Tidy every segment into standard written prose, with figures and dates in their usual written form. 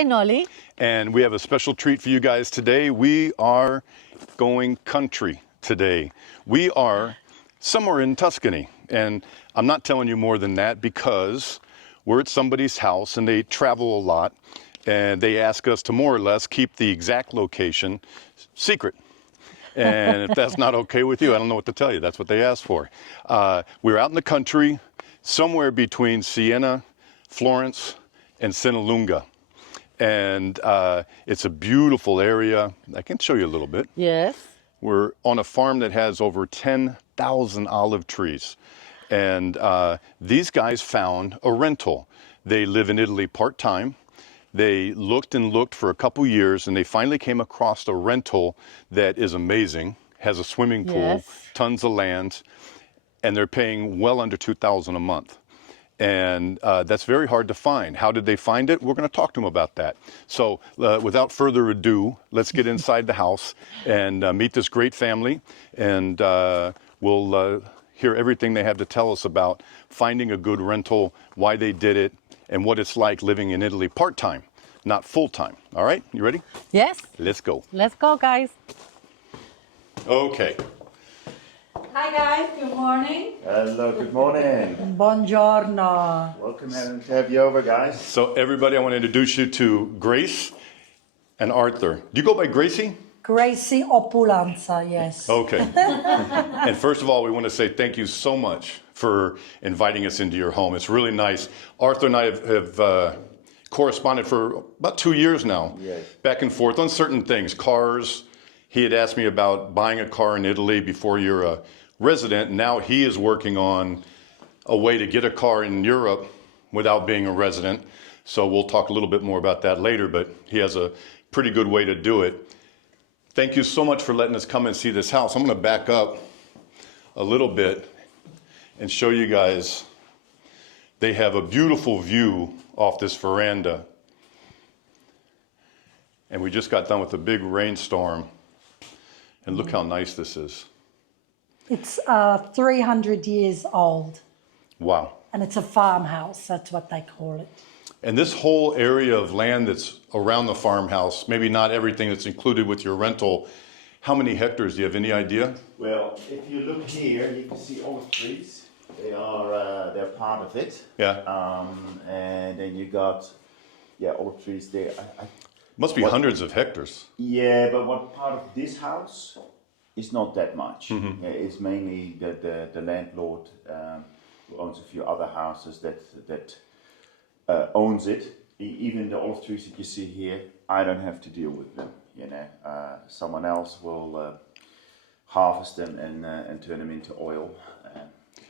and Ollie. And we have a special treat for you guys today. We are going country today. We are somewhere in Tuscany. And I'm not telling you more than that because we're at somebody's house and they travel a lot. And they ask us to more or less keep the exact location secret. And if that's not okay with you, I don't know what to tell you. That's what they asked for. We're out in the country, somewhere between Siena, Florence, and Sinalunga. And it's a beautiful area. I can show you a little bit. Yes. We're on a farm that has over 10,000 olive trees. And these guys found a rental. They live in Italy part-time. They looked and looked for a couple years, and they finally came across a rental that is amazing, has a swimming pool, Yes. tons of land, and they're paying well under $2,000 a month. And that's very hard to find. How did they find it? We're going to talk to them about that. So without further ado, let's get inside the house and meet this great family, and we'll hear everything they have to tell us about finding a good rental, why they did it, and what it's like living in Italy part-time, not full-time. All right, you ready? Yes. Let's go. Let's go, guys. Okay. Hi, guys. Good morning. Hello, good morning. Buongiorno. Welcome to have you over, guys. So everybody, I want to introduce you to Grace and Arthur. Do you go by Gracie? Gracie Opulanza, yes. Okay. And first of all, we want to say thank you so much for inviting us into your home. It's really nice. Arthur and I have corresponded for about 2 years now, Yes. back and forth on certain things, cars. He had asked me about buying a car in Italy before you're a resident. Now he is working on a way to get a car in Europe without being a resident. So we'll talk a little bit more about that later, but he has a pretty good way to do it. Thank you so much for letting us come and see this house. I'm going to back up a little bit and show you guys. They have a beautiful view off this veranda. And we just got done with a big rainstorm. And look how nice this is. It's 300 years old, Wow. and it's a farmhouse. That's what they call it. And this whole area of land that's around the farmhouse, maybe not everything that's included with your rental, how many hectares? Do you have any idea? Well, if you look here, you can see all the trees. They're part of it. Yeah. And then you got, all the trees there. Must be hundreds of hectares. Yeah, but what part of this house is not that much. Mm-hmm. It's mainly the landlord who owns a few other houses that owns it. Even the olive trees that you see here, I don't have to deal with them. Someone else will harvest them and turn them into oil.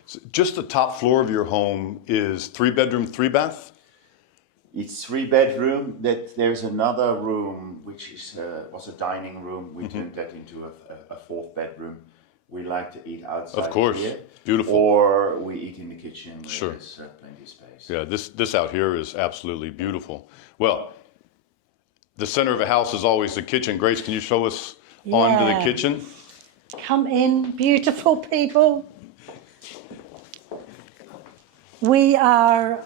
So just the top floor of your home is 3-bedroom, 3-bath? It's 3-bedroom. That there's another room which was a dining room. We turned that into a 4th bedroom. We like to eat outside. Of course, here, beautiful. Or we eat in the kitchen. Where Sure. There's plenty of space. Yeah, this out here is absolutely beautiful. Well, the center of a house is always the kitchen. Grace, can you show us onto the Yeah. kitchen? Come in, beautiful people. We are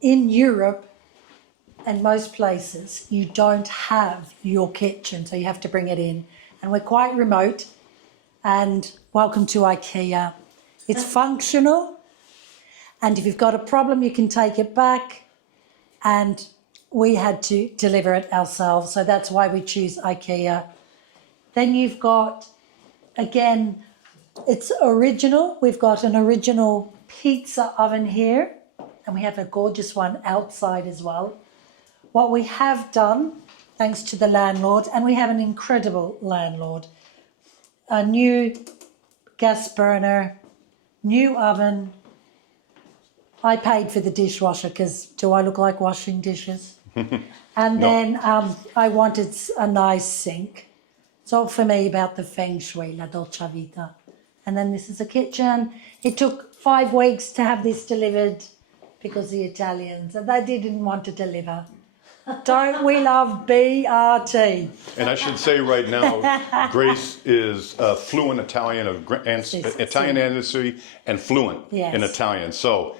in Europe, and most places you don't have your kitchen, so you have to bring it in. And we're quite remote. And welcome to IKEA. It's functional, and if you've got a problem, you can take it back. And we had to deliver it ourselves, so that's why we choose IKEA. Then you've got, again, it's original. We've got an original pizza oven here, and we have a gorgeous one outside as well. What we have done, thanks to the landlord, and we have an incredible landlord, a new gas burner, new oven. I paid for the dishwasher because do I look like washing dishes? And No. then I wanted a nice sink. It's all for me about the feng shui, la dolce vita. And then this is a kitchen. It took 5 weeks to have this delivered because the Italians, they didn't want to deliver. Don't we love BRT? And I should say right now, Grace is fluent Italian, Italian ancestry and fluent Yes. in Italian. So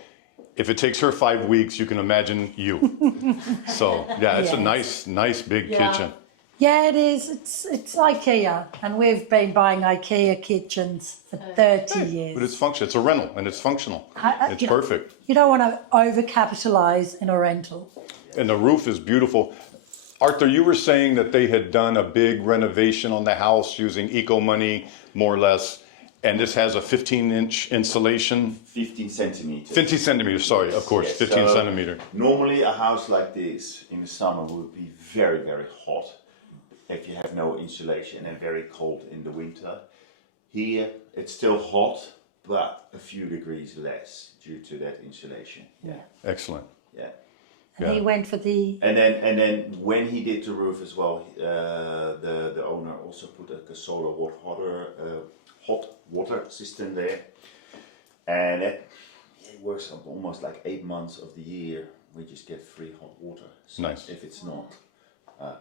if it takes her 5 weeks, you can imagine you. So yeah, it's a nice big kitchen. Yeah, it is. It's IKEA, and we've been buying IKEA kitchens for 30 years. But it's functional. It's a rental, and it's functional. It's perfect. You don't want to overcapitalize in a rental. And the roof is beautiful. Arthur, you were saying that they had done a big renovation on the house using eco money, more or less, and this has a 15-inch insulation. 15 centimeters. 50 centimeters, sorry, of course, 15 So centimeter. normally a house like this in the summer would be very, very hot if you have no insulation, and very cold in the winter. Here it's still hot, but a few degrees less due to that insulation. Yeah. Excellent. Yeah. And he went for the... And then when he did the roof as well, the owner also put a solar hot water system there, and it works almost like 8 months of the year. We just get free hot water. So Nice. if it's not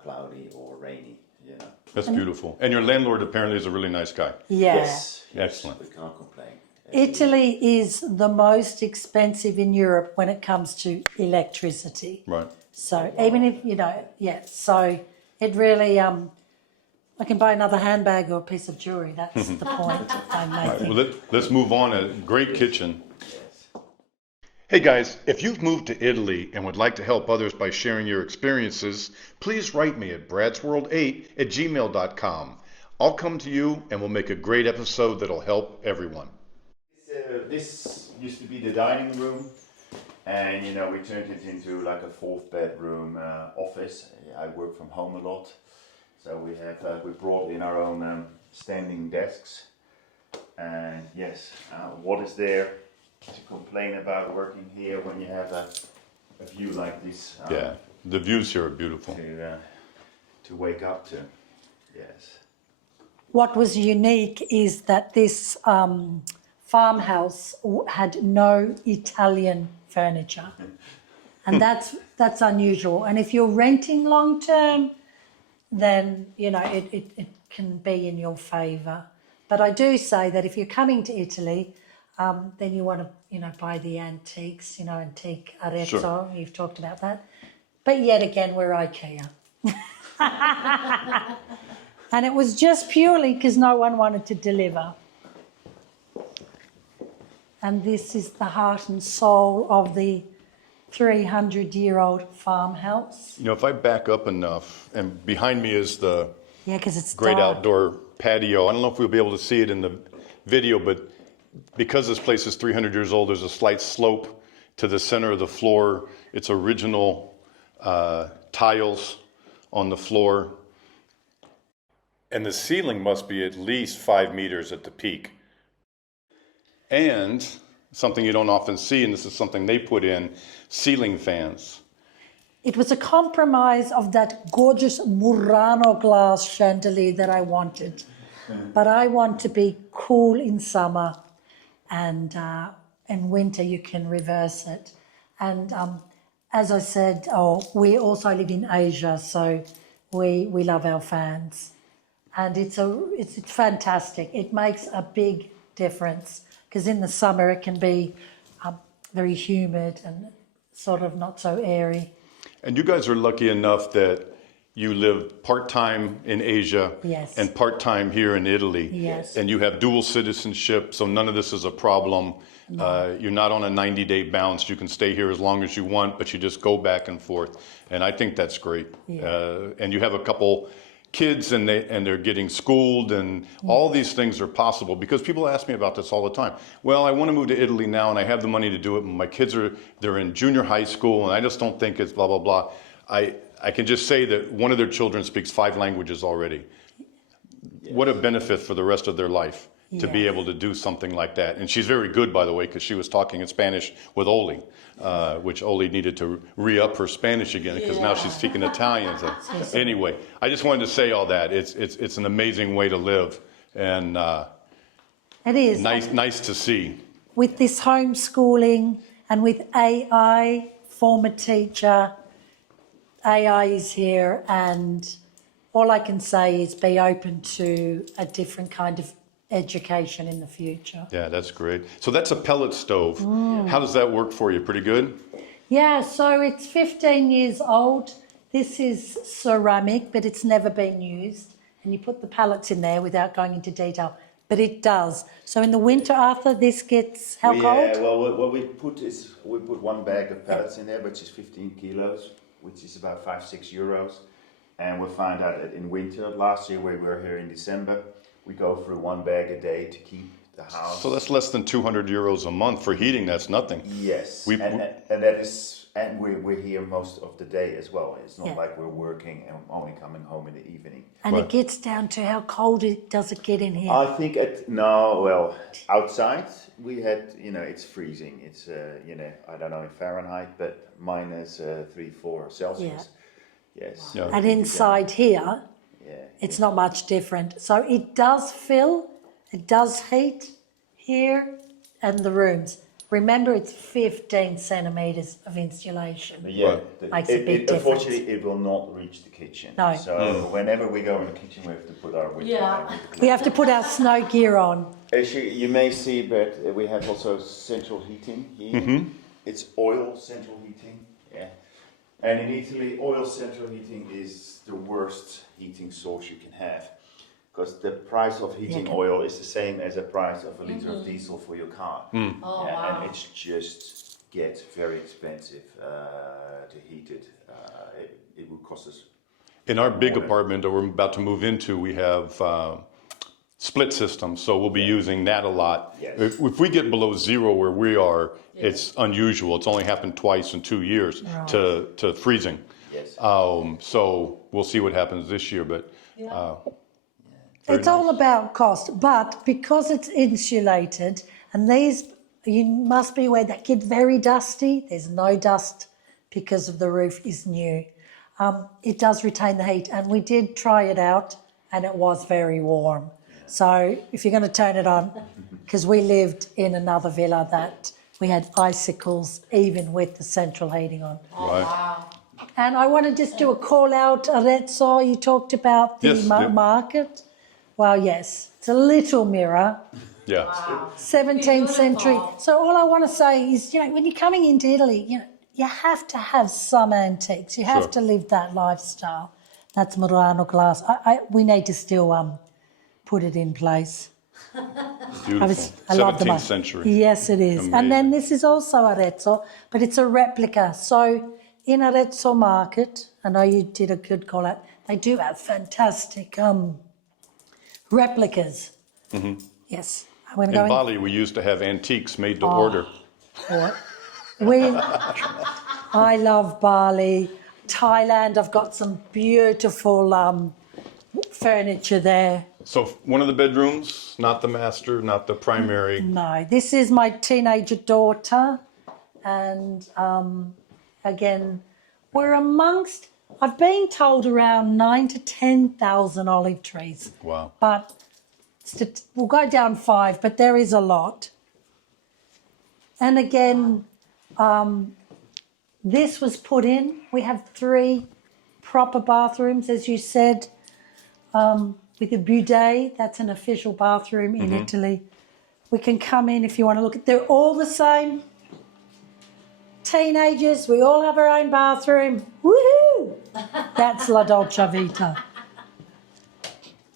cloudy or rainy, you know. That's beautiful. And your landlord apparently is a really nice guy. Yeah. Yes. Excellent. We can't complain. Italy is the most expensive in Europe when it comes to electricity. Right. So even if, so it really, I can buy another handbag or a piece of jewelry. That's the point I'm All right, making. well, let's move on. A great kitchen. Hey guys, if you've moved to Italy and would like to help others by sharing your experiences, please write me at bradsworld8@gmail.com. I'll come to you and we'll make a great episode that'll help everyone. This used to be the dining room, and we turned it into like a 4th-bedroom office. I work from home a lot, so we brought in our own standing desks. And yes, what is there to complain about working here when you have a view like this? Yeah, the views here are beautiful. To wake up to. Yes. What was unique is that this farmhouse had no Italian furniture. And that's unusual. And if you're renting long term, then, it can be in your favour. But I do say that if you're coming to Italy, then you want to, buy the antiques, antique arezzo. Sure. You've talked about that. But yet again, we're IKEA. And it was just purely because no one wanted to deliver. And this is the heart and soul of the 300-year-old farmhouse. If I back up enough, and behind me is the because it's great dark. outdoor patio. I don't know if we'll be able to see it in the video, but because this place is 300 years old, there's a slight slope to the center of the floor. It's original tiles on the floor. And the ceiling must be at least 5 meters at the peak. And something you don't often see, and this is something they put in, ceiling fans. It was a compromise of that gorgeous Murano glass chandelier that I wanted. But I want to be cool in summer, and in winter you can reverse it. And as I said, we also live in Asia, so we love our fans. And it's fantastic. It makes a big difference, because in the summer it can be very humid and sort of not so airy. And you guys are lucky enough that you live part-time in Asia and part-time here in Italy. Yes. And you have dual citizenship, so none of this is a problem. No. You're not on a 90-day bounce. You can stay here as long as you want, but you just go back and forth. And I think that's great. Yeah. And you have a couple kids, and they're getting schooled, and all these things are possible, because people ask me about this all the time. Well, I want to move to Italy now, and I have the money to do it, and my kids they're in junior high school, and I just don't think it's blah, blah, blah. I can just say that one of their children speaks 5 languages already. Yes. What a benefit for the rest of their life to be able to do something like that. And she's very good, by the way, because she was talking in Spanish with Oli, which Oli needed to re-up her Spanish again, because now she's speaking Italian. So anyway, I just wanted to say all that. It's an amazing way to live, and it is nice to see. With this homeschooling and with AI, former teacher, AI is here, and all I can say is be open to a different kind of education in the future. Yeah, that's great. So that's a pellet stove. How does that work for you? Pretty good? Yeah, so it's 15 years old. This is ceramic, but it's never been used. And you put the pellets in there without going into detail, but it does. So in the winter, Arthur, this gets how cold? Well, what we put is we put one bag of pellets in there, which is 15 kilos, which is about €5-6. And we'll find out that in winter, last year we were here in December, we go through one bag a day to keep the house. So that's less than €200 a month for heating. That's nothing. Yes, We- and that is, and we're here most of the day as well. It's not Yeah. like we're working and only coming home in the evening. And Right. it gets down to how cold does it get in here? I think outside we had, it's freezing. It's, I don't know in Fahrenheit, but minus 3-4 Celsius. Yes. Yeah. And inside here, it's not much different. So it does fill, it does heat here and the rooms. Remember, it's 15 centimetres of insulation. Yeah, Makes a big difference. Unfortunately, it will not reach the kitchen. No. So whenever we go in the kitchen, we have to put our winter. We have to put our snow gear on. As you may see, but we have also central heating here. It's oil central heating. Yeah. And in Italy, oil central heating is the worst heating source you can have. Because the price of heating oil is the same as the price of a liter of diesel for your car. And it's just gets very expensive to heat it. It will cost us. In our big apartment that we're about to move into, we have split systems, so we'll be using that a lot. Yes. If we get below zero where we are, it's unusual. It's only happened twice in 2 years to freezing. Yes. So we'll see what happens this year, but It's all about cost, but because it's insulated, and these, you must be aware, that get very dusty. There's no dust because of the roof is new. It does retain the heat, and we did try it out, and it was very warm. So if you're going to turn it on, because we lived in another villa that we had icicles even with the central heating on. right. And I want to just do a call out, Arezzo, you talked about the Yes, yep. market. Well, yes, it's a little mirror, Yeah. 17th century. So all I want to say is, when you're coming into Italy, you have to have some antiques. You have Sure. to live that lifestyle. That's Murano glass. We need to still put it in place. Beautiful. I love the 17th century. Yes, it is. Amazing. And then this is also Arezzo, but it's a replica. So in Arezzo market, I know you did a good call out, they do have fantastic replicas. Yes. When In Bali, we used to have antiques made to order. I love Bali. Thailand, I've got some beautiful furniture there. So one of the bedrooms, not the master, not the primary. No, this is my teenager daughter. And again, we're amongst, I've been told around 9,000 to 10,000 olive trees. Wow. But we'll go down 5, but there is a lot. And again, this was put in. We have 3 proper bathrooms, as you said, with a bidet. That's an official bathroom in Italy. We can come in if you want to look at. They're all the same. Teenagers, we all have our own bathroom. Woohoo! That's La Dolce Vita.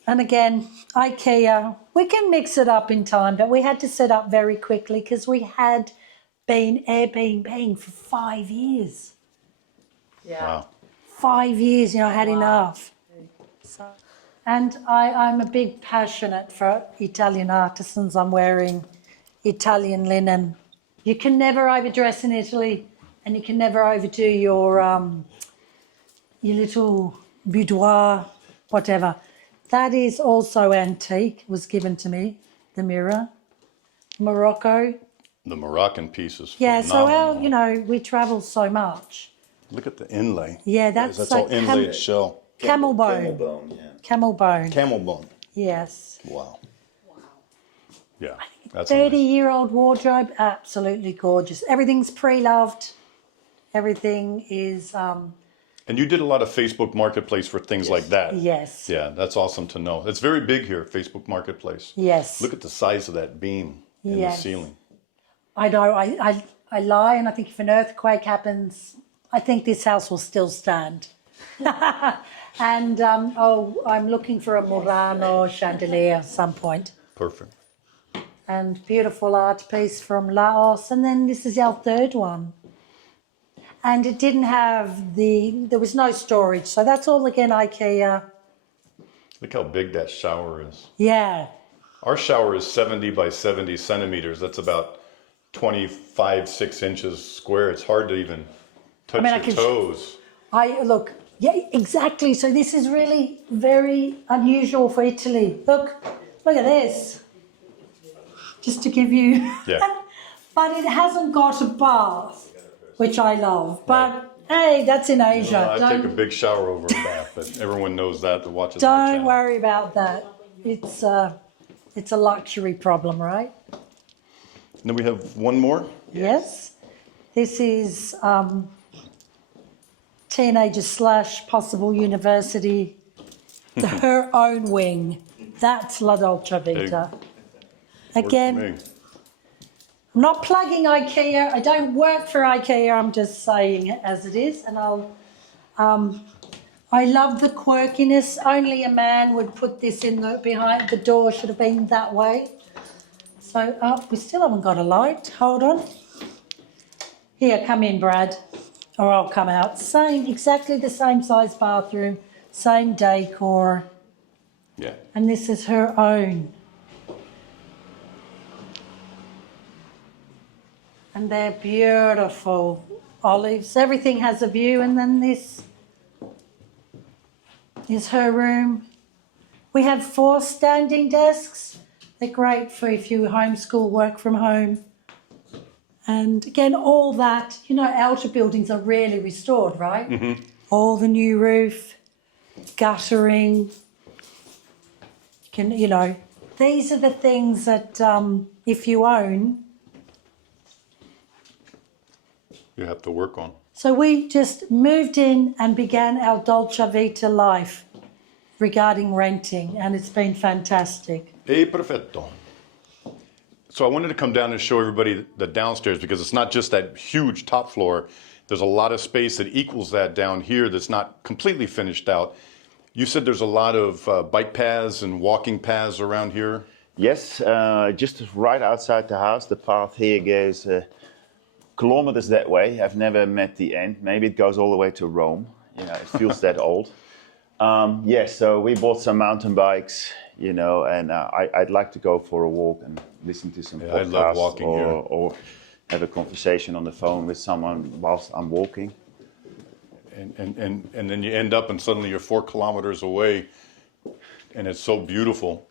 And again, IKEA, we can mix it up in time, but we had to set up very quickly because we had been Airbnb for 5 years. Wow. 5 years, I had enough. And I'm a big passionate for Italian artisans. I'm wearing Italian linen. You can never overdress in Italy, and you can never overdo your little boudoir, whatever. That is also antique, was given to me, the mirror. Morocco. The Moroccan pieces. Yeah, so phenomenal. we travel so much. Look at the inlay. Yeah, that's That's so all inlaid shell. camel bone. Camel bone, yeah. Camel bone, Camel bone. yes. Wow. Yeah. That's 30-year-old wardrobe, absolutely gorgeous. Everything's pre-loved. Everything is And you did a lot of Facebook Marketplace for things like that. Yes. Yeah, that's awesome to know. It's very big here, Facebook Marketplace. Yes. Look at the size of that beam in the ceiling. I know. I lie, and I think if an earthquake happens, I think this house will still stand. And I'm looking for a Murano chandelier at some point. Perfect. And beautiful art piece from Laos. And then this is our third one. And it didn't have there was no storage. So that's all again IKEA. Look how big that shower is. Yeah. Our shower is 70 by 70 centimeters. That's about 6 inches square. It's hard to even touch your toes. Look, yeah, exactly. So this is really very unusual for Italy. Look at this. Just to give you... Yeah. But it hasn't got a bath, which I love. But hey, that's in Asia. I take a big shower over a bath, but everyone knows that that watches my Don't channel. worry about that. It's a luxury problem, right? And then we have one more. Yes. This is teenager / possible university, her own wing. That's La Dolce Vita. Again, Works for me. I'm not plugging IKEA. I don't work for IKEA. I'm just saying it as it is. And I love the quirkiness. Only a man would put this in behind the door. Should have been that way. So we still haven't got a light. Hold on. Here, come in, Brad, or I'll come out. Exactly the same size bathroom, same decor. Yeah. And this is her own. And they're beautiful olives. Everything has a view. And then this is her room. We have 4 standing desks. They're great for if you homeschool, work from home. And again, all that, outer buildings are really restored, right? Mm-hmm. All the new roof, guttering. These are the things that if you own, You have to work on. So we just moved in and began our Dolce Vita life regarding renting, and it's been fantastic. Perfetto. So I wanted to come down and show everybody the downstairs because it's not just that huge top floor. There's a lot of space that equals that down here that's not completely finished out. You said there's a lot of bike paths and walking paths around here. Yes, just right outside the house, the path here goes kilometers that way. I've never met the end. Maybe it goes all the way to Rome. It feels that old. So we bought some mountain bikes, and I'd like to go for a walk and listen to some podcasts. I love walking here. Or have a conversation on the phone with someone whilst I'm walking. And then you end up and suddenly you're 4 kilometers away and it's so beautiful.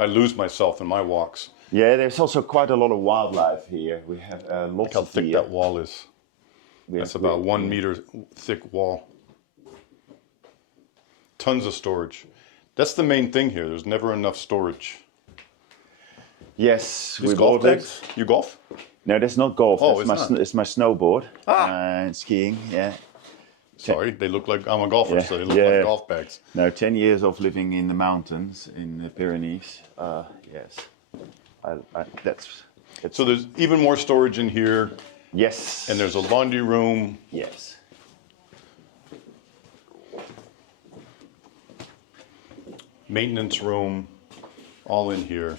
I lose myself in my walks. Yeah, there's also quite a lot of wildlife here. We have lots Look how of thick deer. that wall is. That's about 1 meter thick wall. Tons of storage. That's the main thing here. There's never enough storage. Yes, These we golf bought it. bags? You golf? No, that's not golf. Oh, that's it's my snowboard and skiing. Yeah. Sorry, they look like I'm a golfer, Yeah, so they look yeah. like golf bags. No, 10 years of living in the mountains in the Pyrenees. Yes, that's So there's even more storage in here, yes. and there's a laundry room. Yes. Maintenance room, all in here.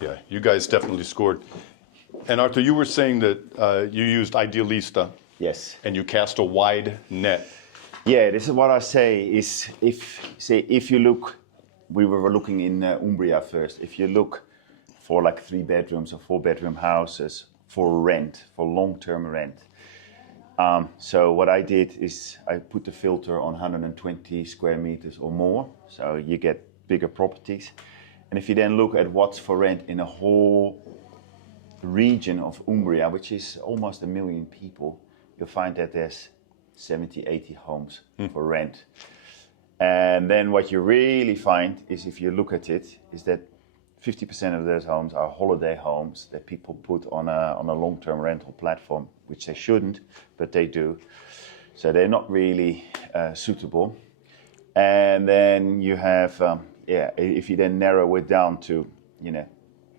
Yeah, you guys definitely scored. And Arthur, you were saying that you used Idealista Yes. and you cast a wide net. Yeah, this is what I say is if you look, we were looking in Umbria first. If you look for like 3 bedrooms or 4 bedroom houses for rent, for long-term rent. So what I did is I put the filter on 120 square meters or more, so you get bigger properties. And if you then look at what's for rent in a whole region of Umbria, which is almost 1 million people, you'll find that there's 70, 80 homes for rent. And then what you really find is if you look at it, is that 50% of those homes are holiday homes that people put on a long-term rental platform, which they shouldn't, but they do. So they're not really suitable. And then you have, if you then narrow it down to,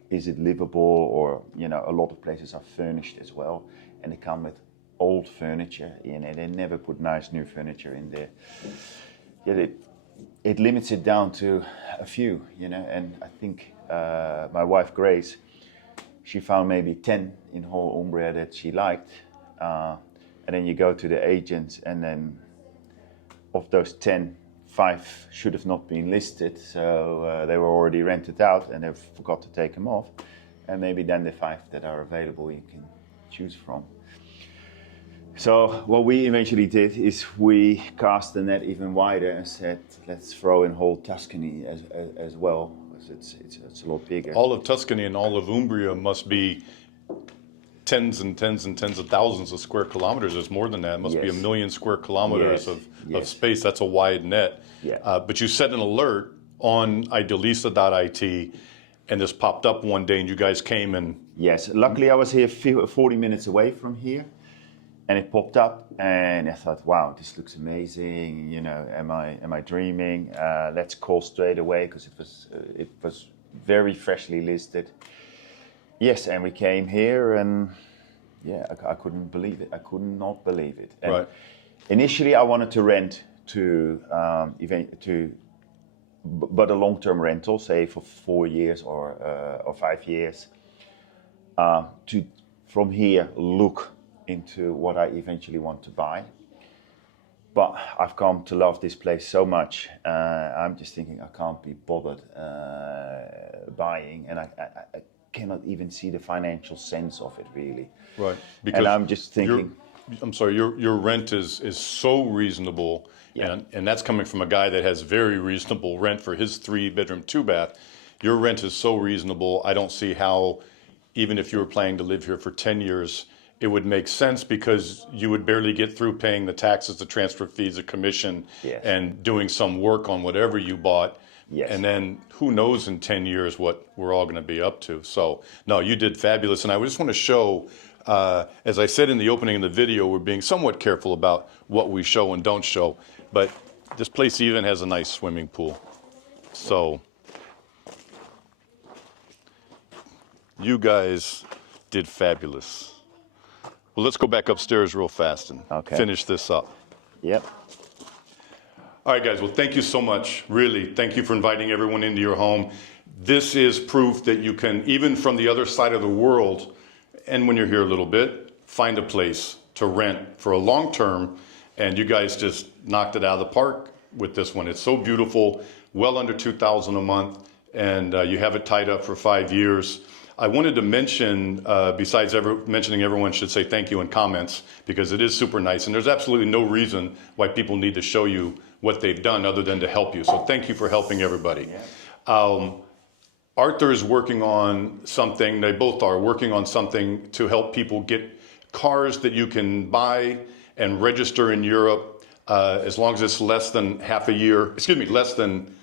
is it livable, or, a lot of places are furnished as well, and they come with old furniture, they never put nice new furniture in there. Yet it limits it down to a few, and I think my wife Grace, she found maybe 10 in whole Umbria that she liked, and then you go to the agents, and then of those 10, 5 should have not been listed, so they were already rented out and they forgot to take them off, and maybe then the 5 that are available you can choose from. So what we eventually did is we cast the net even wider and said, let's throw in whole Tuscany as well, because it's a lot bigger. All of Tuscany and all of Umbria must be tens and tens and tens of thousands of square kilometers. It's more than that. It must be 1 million square kilometers of space. That's a wide net. Yeah. But you set an alert on idealista.it, and this popped up one day, and you guys came and... Yes, luckily I was here 40 minutes away from here, and it popped up, and I thought, wow, this looks amazing. Am I dreaming? Let's call straight away, because it was very freshly listed. Yes, and we came here, and I couldn't believe it. I could not believe it. And right. Initially, I wanted to rent but a long-term rental, say for 4 years or 5 years, to from here look into what I eventually want to buy. But I've come to love this place so much. I'm just thinking I can't be bothered buying, and I cannot even see the financial sense of it, really. Right. Because and I'm just thinking... your rent is so reasonable, and that's coming from a guy that has very reasonable rent for his 3-bedroom, 2-bath. Your rent is so reasonable, I don't see how, even if you were planning to live here for 10 years, it would make sense, because you would barely get through paying the taxes, the transfer fees, the commission, and doing some work on whatever you bought. Yes. And then who knows in 10 years what we're all going to be up to. So, no, you did fabulous. And I just want to show, as I said in the opening of the video, we're being somewhat careful about what we show and don't show. But this place even has a nice swimming pool. So, you guys did fabulous. Well, let's go back upstairs real fast and finish this up. Yep. All right, guys. Well, thank you so much. Really, thank you for inviting everyone into your home. This is proof that you can, even from the other side of the world, and when you're here a little bit, find a place to rent for a long term. And you guys just knocked it out of the park with this one. It's so beautiful, well under $2,000 a month, and you have it tied up for 5 years. I wanted to mention, besides mentioning everyone should say thank you in comments, because it is super nice, and there's absolutely no reason why people need to show you what they've done other than to help you. So thank you for helping everybody. Arthur is working on something, they both are working on something to help people get cars that you can buy and register in Europe as long as it's less than half a year, less than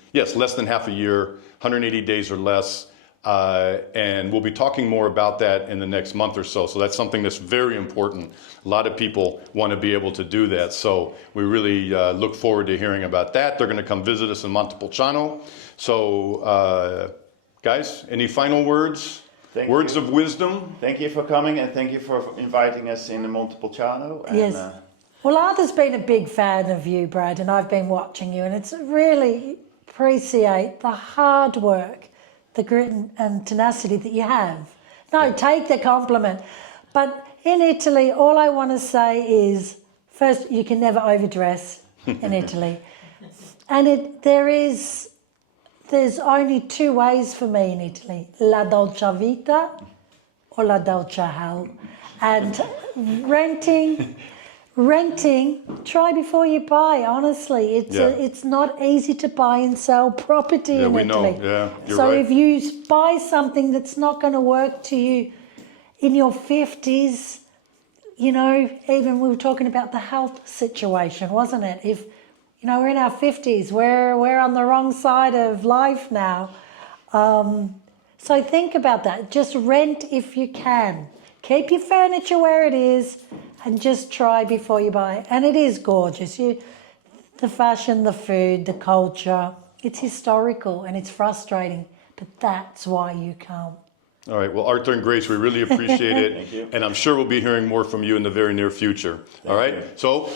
half a year, 180 days or less. And we'll be talking more about that in the next month or so. So that's something that's very important. A lot of people want to be able to do that. So we really look forward to hearing about that. They're going to come visit us in Montepulciano. So guys, any final words? Words of wisdom? Thank you for coming, and thank you for inviting us in Montepulciano. And, yes. Well, Arthur's been a big fan of you, Brad, and I've been watching you, and it's really appreciate the hard work, the grit and tenacity that you have. No, take the compliment. But in Italy, all I want to say is, first, you can never overdress in Italy. And there's only 2 ways for me in Italy, la dolce vita or la dolce hell. And renting, try before you buy, honestly. It's not easy to buy and sell property in Italy. Know. Yeah, you're so right. if you buy something that's not going to work to you in your 50s, even we were talking about the health situation, wasn't it? If, we're in our 50s, we're on the wrong side of life now. So think about that. Just rent if you can. Keep your furniture where it is and just try before you buy. And it is gorgeous. The fashion, the food, the culture, it's historical and it's frustrating, but that's why you come. All right. Well, Arthur and Grace, we really appreciate it. Thank you. And I'm sure we'll be hearing more from you in the very near future. All right. you. So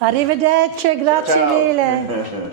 Arrivederci, grazie Ciao. mille.